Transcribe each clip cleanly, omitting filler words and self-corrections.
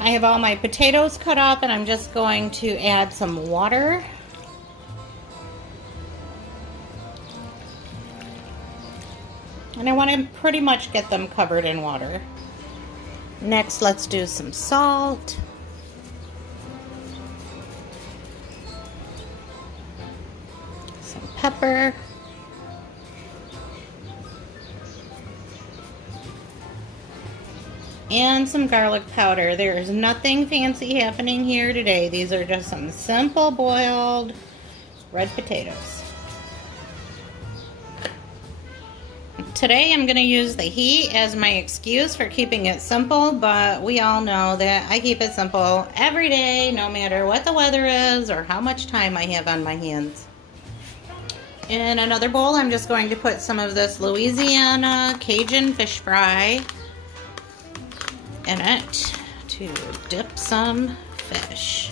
I have all my potatoes cut up and I'm just going to add some water. And I want to pretty much get them covered in water. Next, let's do some salt. Some pepper. And some garlic powder. There's nothing fancy happening here today. These are just some simple boiled red potatoes. Today I'm going to use the heat as my excuse for keeping it simple, but we all know that I keep it simple every day, no matter what the weather is or how much time I have on my hands. In another bowl, I'm just going to put some of this Louisiana Cajun fish fry in it to dip some fish.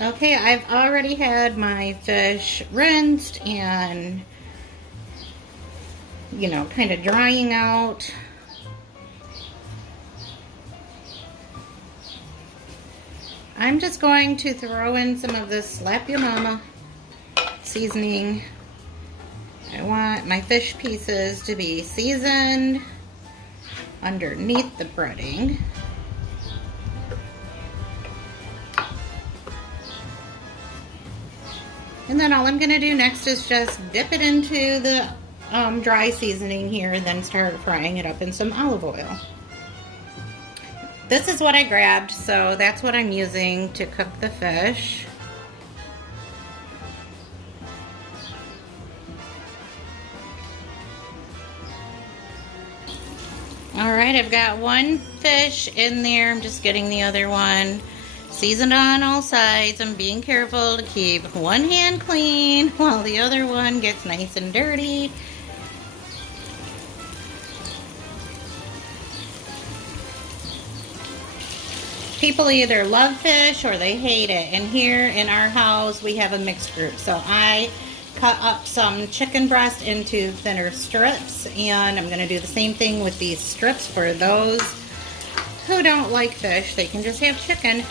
Okay, I've already had my fish rinsed and, kind of drying out. I'm just going to throw in some of this Slap Your Mama seasoning. I want my fish pieces to be seasoned underneath the breading. And then all I'm going to do next is just dip it into the dry seasoning here and then start frying it up in some olive oil. This is what I grabbed, so that's what I'm using to cook the fish. Alright, I've got one fish in there. I'm just getting the other one seasoned on all sides. I'm being careful to keep one hand clean while the other one gets nice and dirty. People either love fish or they hate it. And here in our house, we have a mixed group. So I cut up some chicken breast into thinner strips, and I'm going to do the same thing with these strips for those who don't like fish. They can just have chicken.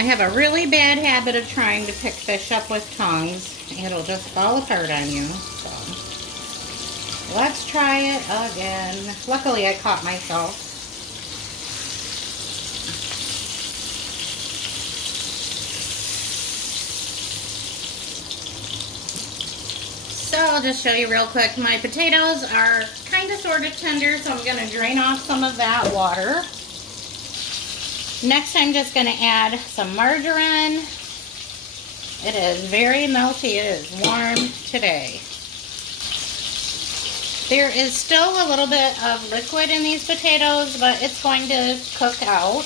I have a really bad habit of trying to pick fish up with tongs. It'll just fall apart on you. So let's try it again. Luckily, I caught myself. So I'll just show you real quick. My potatoes are kind of sort of tender, so I'm going to drain off some of that water. Next, I'm just going to add some margarine. It is very melty. It is warm today. There is still a little bit of liquid in these potatoes, but it's going to cook out.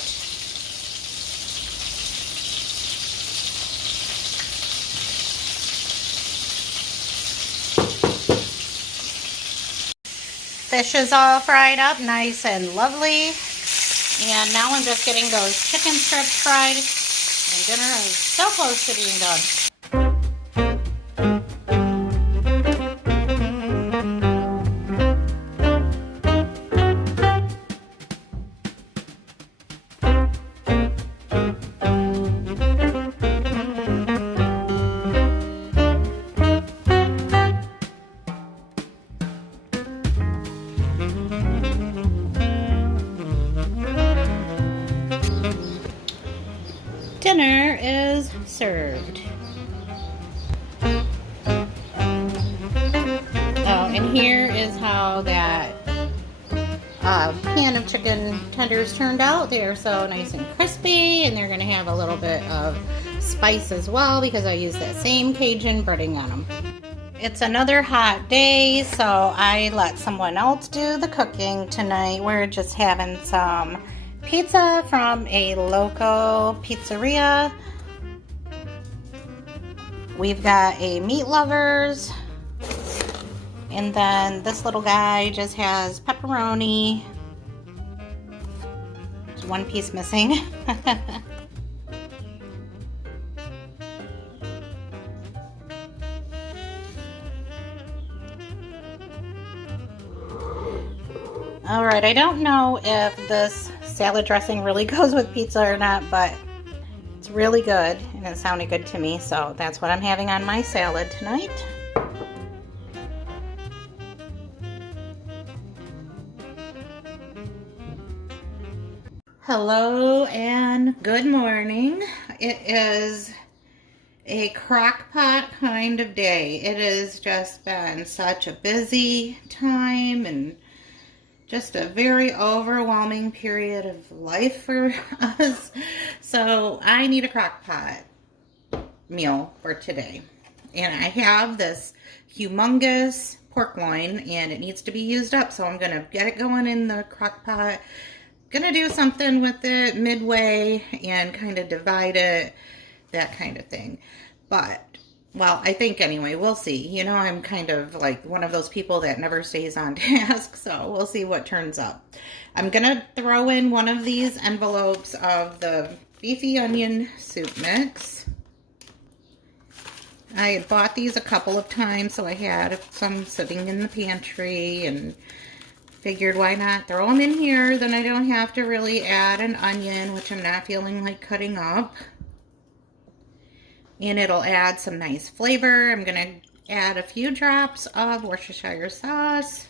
Fish is all fried up, nice and lovely. And now I'm just getting those chicken strips fried, and dinner is so close to being done. Dinner is served. Oh, and here is how that pan of chicken tenders turned out. They are so nice and crispy, and they're going to have a little bit of spice as well because I use that same Cajun breading on them. It's another hot day, so I let someone else do the cooking tonight. We're just having some pizza from a local pizzeria. We've got a meat lovers, and then this little guy just has pepperoni. one piece missing. All right, I don't know if this salad dressing really goes with pizza or not, but it's really good and it sounded good to me, so that's what I'm having on my salad tonight. Hello and good morning. It is a crock pot kind of day. It has just been such a busy time and just a very overwhelming period of life for us. So I need a crock pot meal for today. And I have this humongous pork loin and it needs to be used up. So I'm gonna get it going in the crock pot. Gonna do something with it midway and kind of divide it, that kind of thing. But, well, I think anyway, we'll see. You know, I'm kind of like one of those people that never stays on task, so we'll see what turns up. I'm gonna throw in one of these envelopes of the beefy onion soup mix. I bought these a couple of times, so I had some sitting in the pantry and figured why not throw them in here, then I don't have to really add an onion, which I'm not feeling like cutting up. And it'll add some nice flavor. I'm gonna add a few drops of Worcestershire sauce.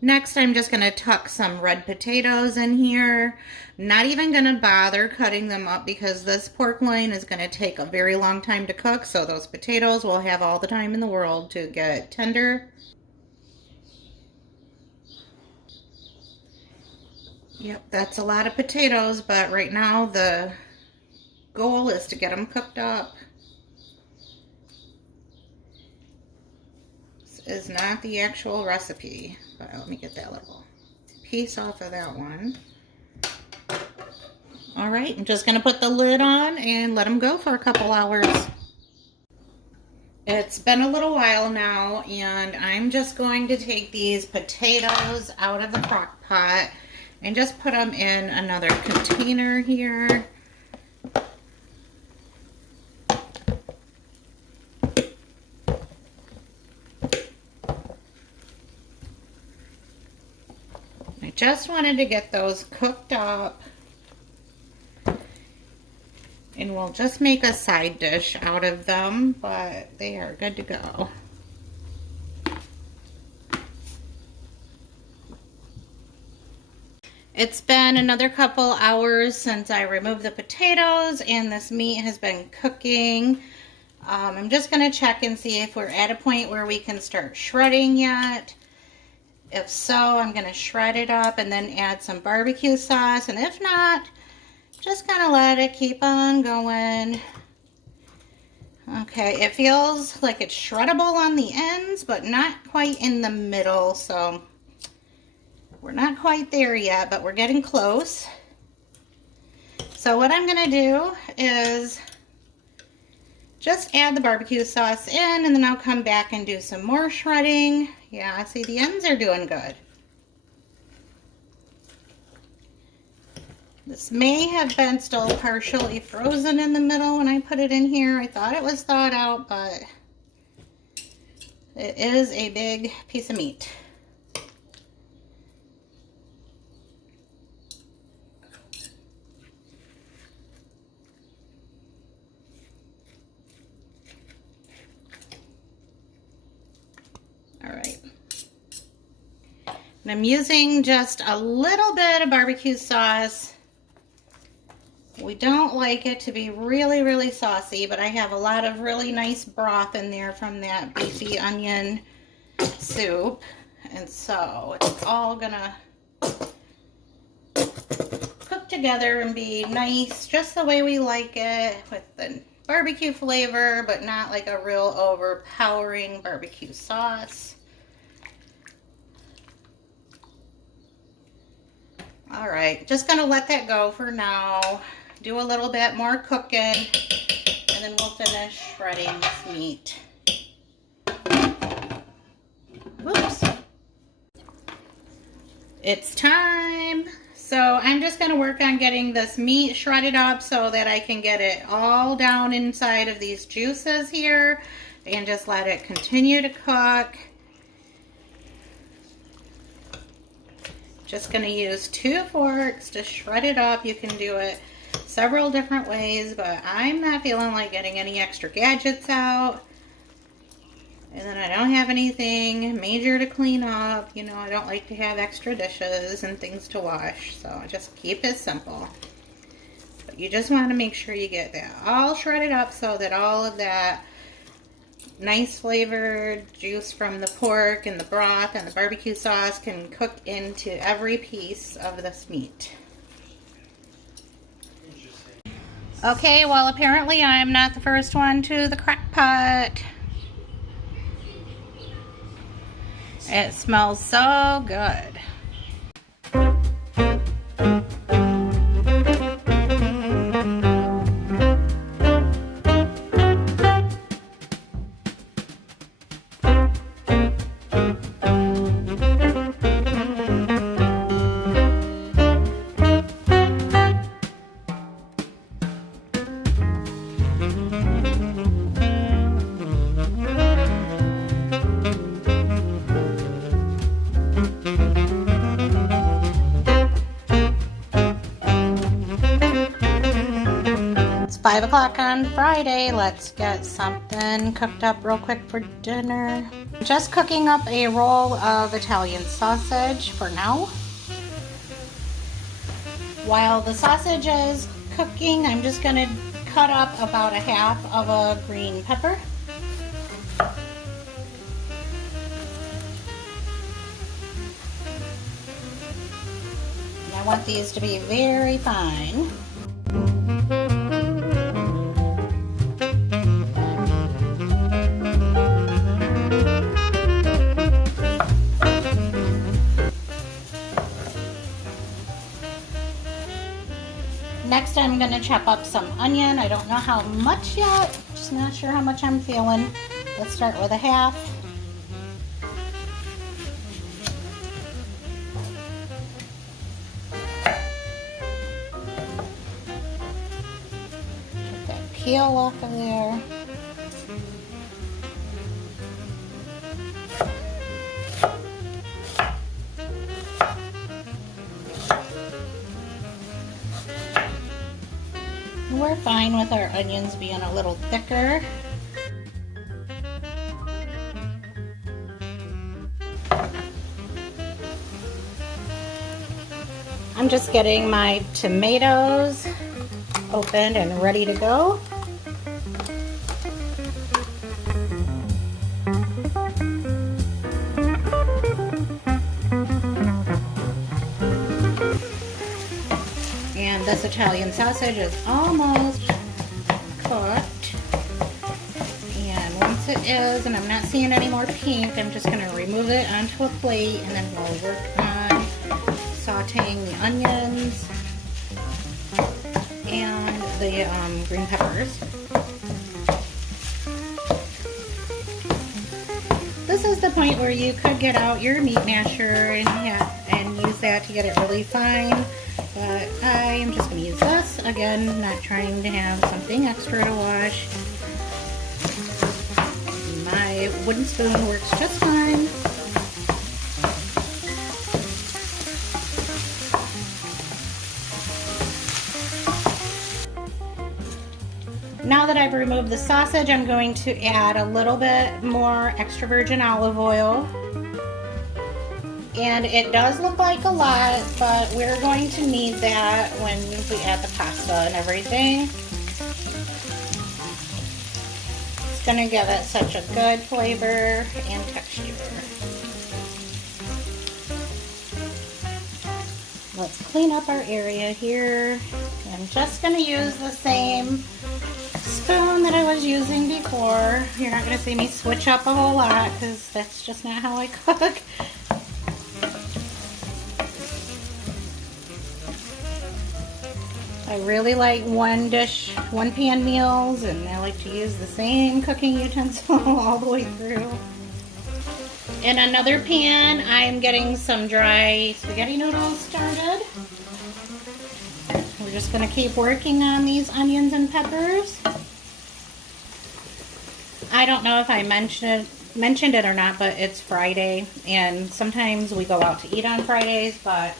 Next, I'm just gonna tuck some red potatoes in here. Not even gonna bother cutting them up because this pork loin is gonna take a very long time to cook, so those potatoes will have all the time in the world to get tender. Yep, that's a lot of potatoes, but right now the goal is to get them cooked up. This is not the actual recipe, but let me get that little piece off of that one. All right, I'm just gonna put the lid on and let them go for a couple hours. It's been a little while now, and I'm just going to take these potatoes out of the crock pot and just put them in another container here. I just wanted to get those cooked up, and we'll just make a side dish out of them, but they are good to go. It's been another couple hours since I removed the potatoes and this meat has been cooking. I'm just going to check and see if we're at a point where we can start shredding yet. If so, I'm going to shred it up and then add some barbecue sauce. And if not, just going to let it keep on going. Okay, it feels like it's shreddable on the ends, but not quite in the middle, so we're not quite there yet, but we're getting close. So what I'm gonna do is just add the barbecue sauce in, and then I'll come back and do some more shredding. Yeah, see, the ends are doing good. This may have been still partially frozen in the middle when I put it in here. I thought it was thawed out, but it is a big piece of meat. All right. And I'm using just a little bit of barbecue sauce. We don't like it to be really, really saucy, but I have a lot of really nice broth in there from that beefy onion soup. And so it's all gonna cook together and be nice, just the way we like it, with the barbecue flavor, but not like a real overpowering barbecue sauce. All right, just gonna let that go for now. Do a little bit more cooking, and then we'll finish shredding this meat. Whoops. It's time. So I'm just going to work on getting this meat shredded up so that I can get it all down inside of these juices here and just let it continue to cook. Just going to use 2 forks to shred it up. You can do it several different ways, but I'm not feeling like getting any extra gadgets out. And then I don't have anything major to clean up. You know, I don't like to have extra dishes and things to wash. So just keep it simple. But you just want to make sure you get that all shredded up so that all of that nice flavored juice from the pork and the broth and the barbecue sauce can cook into every piece of this meat. Okay, well apparently I'm not the first one to the crock pot. It smells so good. It's 5 o'clock on Friday. Let's get something cooked up real quick for dinner. Just cooking up a roll of Italian sausage for now. While the sausage is cooking, I'm just going to cut up about a half of a green pepper. And I want these to be very fine. Next, I'm going to chop up some onion. I don't know how much yet. Just not sure how much I'm feeling. Let's start with a half. Get that peel off of there. We're fine with our onions being a little thicker. I'm just getting my tomatoes opened and ready to go. And this Italian sausage is almost cooked. And once it is, and I'm not seeing any more pink, I'm just going to remove it onto a plate, and then we'll work on sauteing the onions and the green peppers. This is the point where you could get out your meat masher and use that to get it really fine. But I am just going to use this. Again, not trying to have something extra to wash. My wooden spoon works just fine. Now that I've removed the sausage, I'm going to add a little bit more extra virgin olive oil. And it does look like a lot, but we're going to need that when we add the pasta and everything. It's going to give it such a good flavor and texture. Let's clean up our area here. I'm just going to use the same spoon that I was using before. You're not going to see me switch up a whole lot because that's just not how I cook. I really like one pan meals, and I like to use the same cooking utensil all the way through. In another pan, I'm getting some dry spaghetti noodles started. We're just going to keep working on these onions and peppers. I don't know if I mentioned it or not, but it's Friday, and sometimes we go out to eat on Fridays, but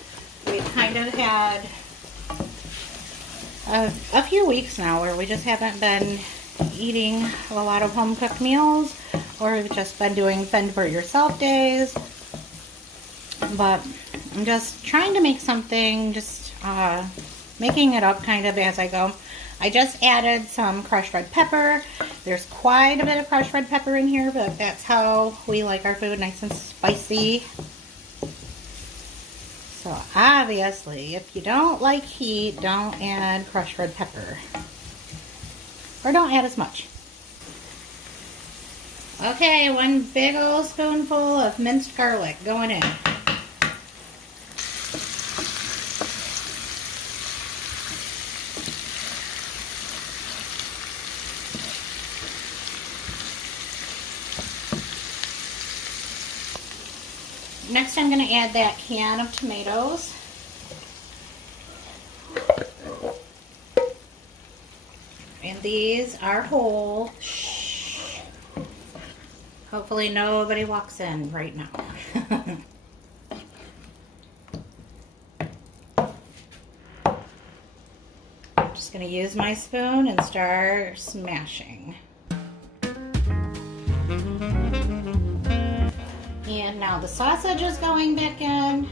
we kind of had a few weeks now where we just haven't been eating a lot of home-cooked meals, or we've just been doing fend for yourself days. But I'm just trying to make something, just making it up kind of as I go. I just added some crushed red pepper. There's quite a bit of crushed red pepper in here, but that's how we like our food, nice and spicy. So obviously, if you don't like heat, don't add crushed red pepper. Or don't add as much. Okay, one big old spoonful of minced garlic going in. Next, I'm going to add that can of tomatoes. And these are whole. Shh. Hopefully nobody walks in right now. Just going to use my spoon and start smashing. And now the sausage is going back in.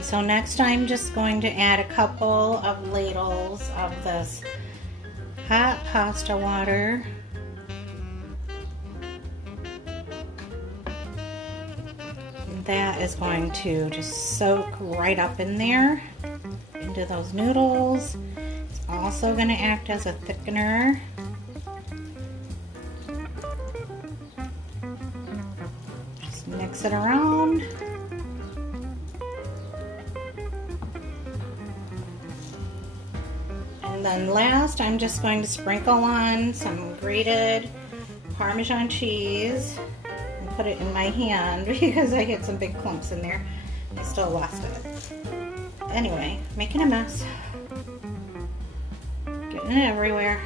So next I'm just going to add a couple of ladles of this hot pasta water. And that is going to just soak right up in there into those noodles. It's also going to act as a thickener. Just mix it around. And then last, I'm just going to sprinkle on some grated Parmesan cheese and put it in my hand because I had some big clumps in there. I still lost it. Anyway, making a mess. Getting it everywhere.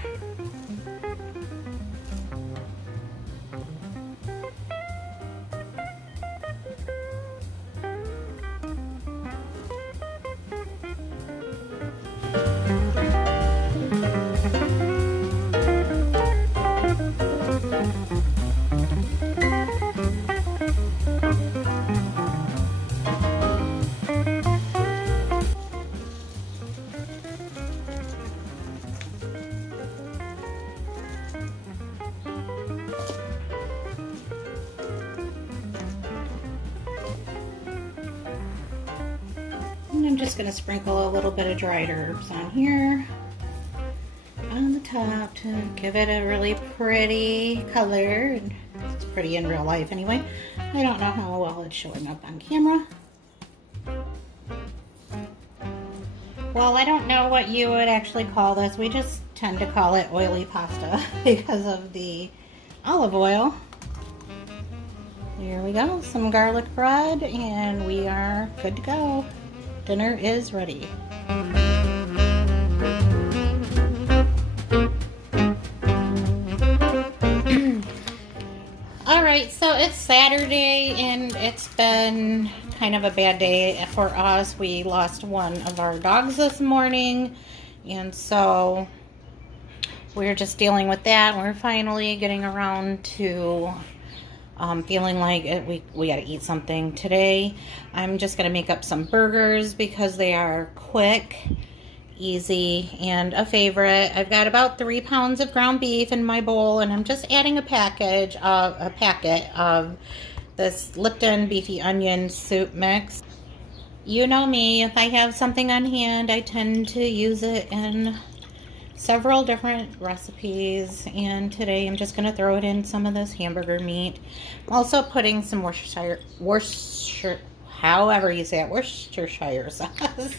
And I'm just going to sprinkle a little bit of dried herbs on here on the top to give it a really pretty color. It's pretty in real life anyway. I don't know how well it's showing up on camera. Well, I don't know what you would actually call this. We just tend to call it oily pasta because of the olive oil. Here we go, some garlic bread, and we are good to go. Dinner is ready. Alright, so it's Saturday and it's been kind of a bad day for us. We lost one of our dogs this morning, and so we're just dealing with that. We're finally getting around to feeling like we got to eat something today. I'm just going to make up some burgers because they are quick, easy, and a favorite. I've got about 3 pounds of ground beef in my bowl, and I'm just adding a packet of this Lipton beefy onion soup mix. You know me, if I have something on hand, I tend to use it in several different recipes, and today I'm just going to throw it in some of this hamburger meat. I'm also putting some Worcestershire, however you say it, Worcestershire sauce.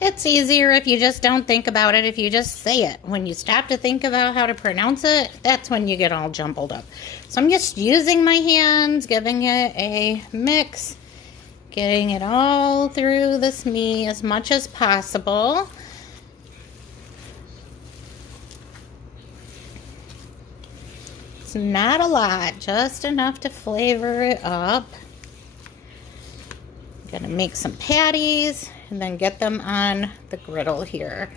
It's easier if you just don't think about it, if you just say it. When you stop to think about how to pronounce it, that's when you get all jumbled up. So I'm just using my hands, giving it a mix, getting it all through this meat as much as possible. It's not a lot, just enough to flavor it up. I'm gonna make some patties and then get them on the griddle here.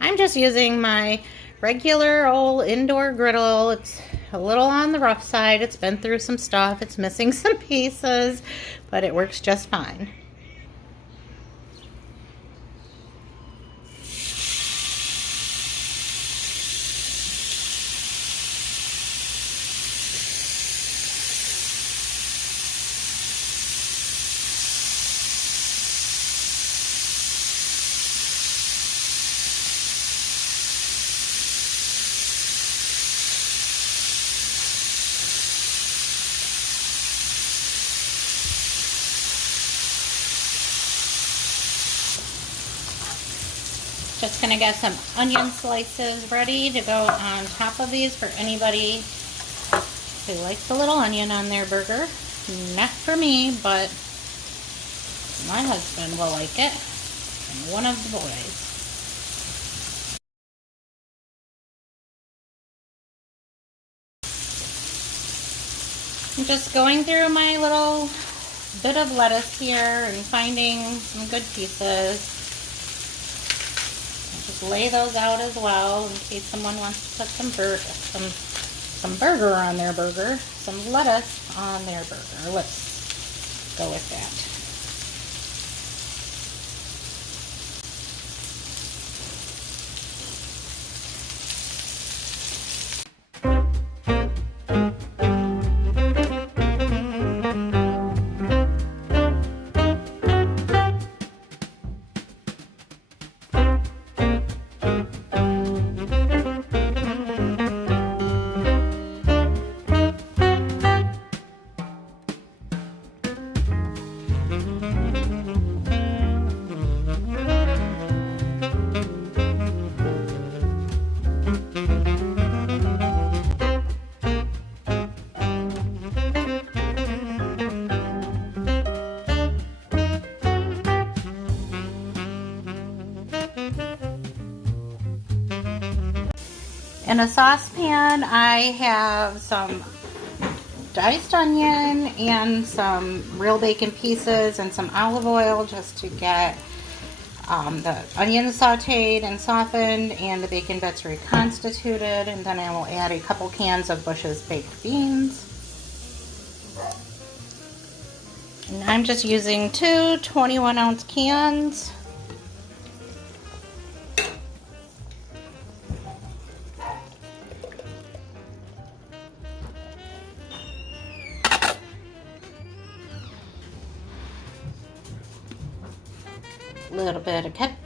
I'm just using my regular old indoor griddle. It's a little on the rough side. It's been through some stuff. It's missing some pieces, but it works just fine. Just gonna get some onion slices ready to go on top of these for anybody who likes a little onion on their burger. Not for me, but my husband will like it, and one of the boys. I'm just going through my little bit of lettuce here and finding some good pieces. Just lay those out as well in case someone wants to put some burger on their burger, some lettuce on their burger. Let's go with that. In a saucepan, I have some diced onion and some real bacon pieces and some olive oil just to get the onions sauteed and softened and the bacon bits reconstituted. And then I will add a couple cans of Bush's baked beans. And I'm just using two 21-ounce cans. Little bit of ketchup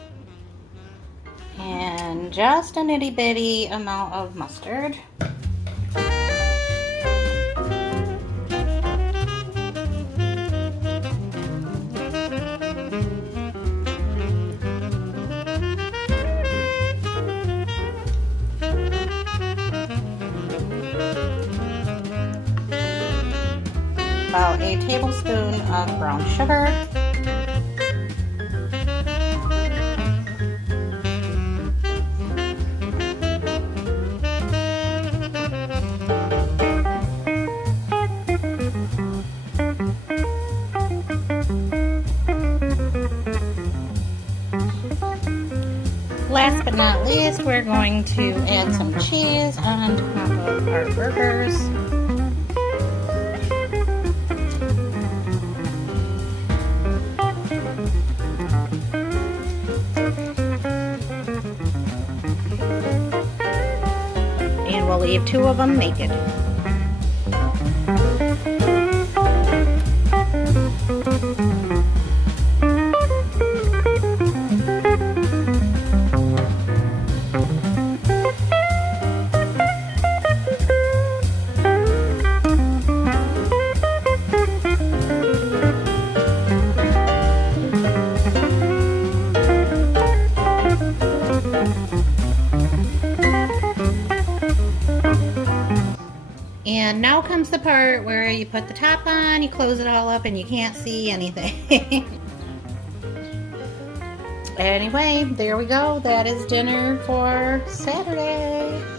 and just a nitty bitty amount of mustard. about a tablespoon of brown sugar. Last but not least, we're going to add some cheese on top of our burgers. And we'll leave 2 of them naked. And now comes the part where you put the top on, you close it all up, and you can't see anything. Anyway, there we go. That is dinner for Saturday.